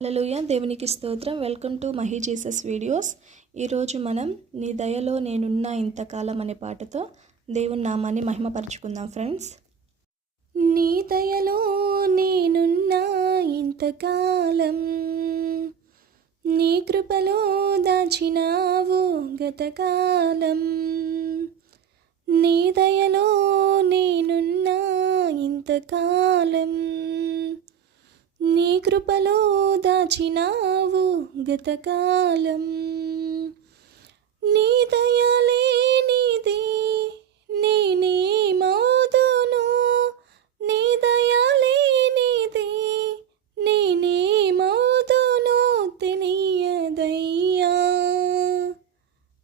హల్లెలూయా దేవునికి స్తోత్రం. Welcome to Mahi Jesus videos. ఈరోజు మనం నీ దయలో నేనున్నా ఇంతకాలం అనే పాటతో దేవుని నామాన్ని మహిమపరచుకుందాం ఫ్రెండ్స్. నీ దయలో నేనున్నా ఇంతకాలం, నీ కృపలో దాచినావు గతకాలం. నీ దయలో నేనున్నా ఇంతకాలం, నీ కృపలో దాచినావు గతకాలం. నీ దయలే నీది నేనేమవుదును, నీ దయలే నీది నేనేమవుదును తెలియదయ్యా.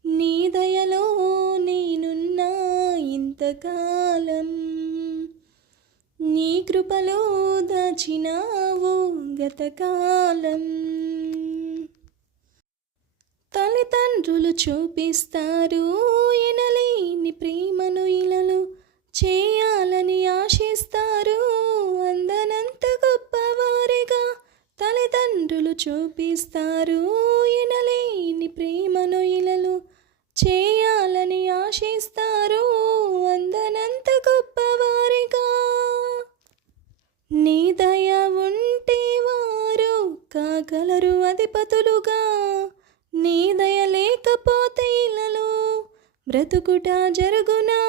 నీ దయలో నేనున్నా ఇంతకాలం, నీ కృపలో దాచినావు గతకాలం. తల్లిదండ్రులు చూపిస్తారు ఎనలేని ప్రేమను ఇలలో చేయాలని ఆశిస్తారు అందనంత గొప్పవారిగా. తల్లిదండ్రులు చూపిస్తారు ఎనలేని ప్రేమను ఇలలో చేయాలని ఆశిస్తారు అందనంత గొప్పవారిగా. నీ దయ ఉంటే వారు కాగలరు అధిపతులుగా, నీ దయ లేకపోతే ఇలలో బ్రతుకుట జరుగునా.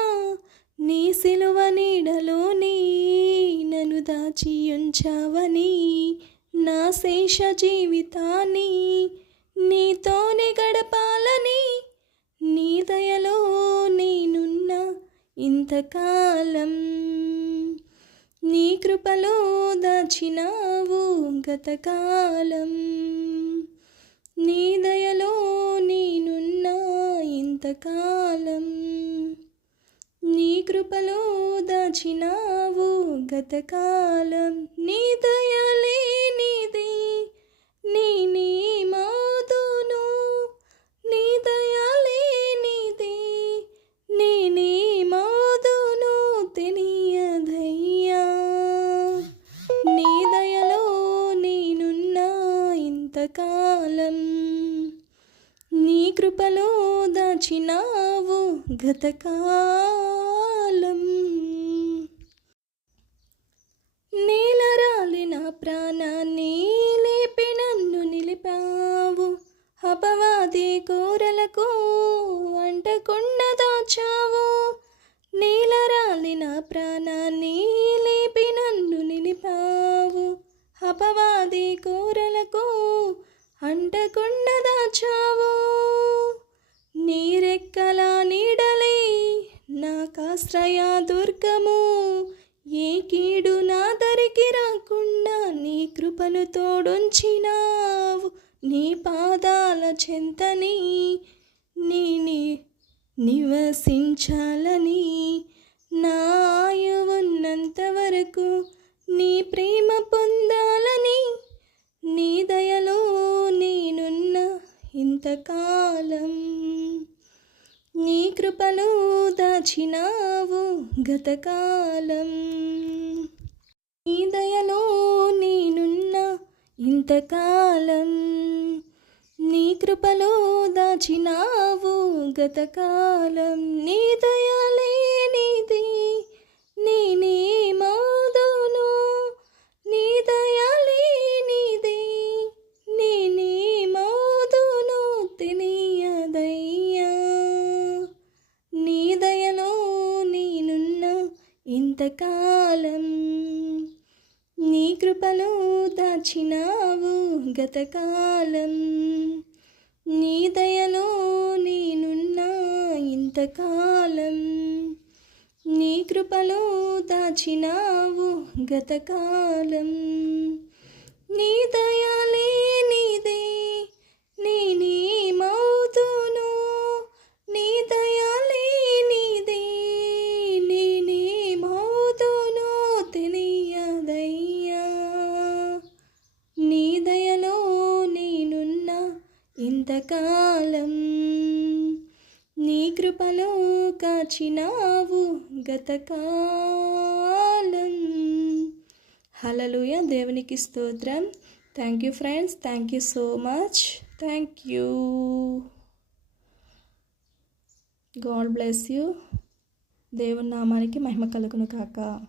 నీ సిలువ నీడలోని నన్ను దాచి ఉంచావని, నా శేష జీవితాన్ని నీతోనే గడపాలని. నీ దయలో నేనున్నా ఇంతకాలం, నీ కృపలో దాచినావు గతకాలం. నీ దయలో నేనున్నా ఇంతకాలం, నీ కృపలో దాచినావు గతకాలం. నీ దయలే నీది నేనేమవుదును, నీ దయలే నీది నేనేమవుదును తెలియదయ్యా. నీ దయలో నేనున్నా ఇంతకాలం, నీ కృపలో దాచినావు గతకాలం. నేలరాలిన ప్రాణాన్ని లేపి నన్ను నిలిపావు, అపవాది కోరలకు అంటకుండా దాచావు. నేలరాలిన ప్రాణాన్ని లేపి నన్ను నిలిపావు, అపవాది కోరలకు అంటకుండా దాచావు. నీ రెక్కల నీడలే నాకాశ్రయ దుర్గము, ఏ కీడు నా దరికి రాకుండా నీ కృపను తోడుంచినావు. నీ పాదాల చెంతని నీ నివసించాలని, నా ఆయువున్నంత వరకు నీ ప్రేమ పొందాలని. నీ దయలో నేనున్న ఇంతకాలం, నీ కృపలో దాచినావు గతకాలం. నీ దయలో నేనున్న ఇంతకాలం, నీ కృపలో దాచినావు గతకాలం. నీ దయలే నీది నేనేమవుదును, నీ దయలే నీది నేనేమవుదును తెలియదయ్యా. నీ దయలో నేనున్న ఇంతకాలం, నీ కృపలో దాచినావు గతకాలం. నీ దయలో నేనున్నా ఇంతకాలం, నీ కృపలో దాచినావు గతకాలం. నీ దయలే నీది నేనేమవుదును, నీ దయలే నీది నేనేమవుదును తెలియదయ్యా. నీ దయలో నేనున్న ఇంతకాలం, నీ కృపలో కాచినావు గతకాలం. హల్లెలూయా దేవునికి స్తోత్రం. Thank you friends, thank you so much, thank you. God bless you. దేవుని నామానికి మహిమ కలుగును కాక.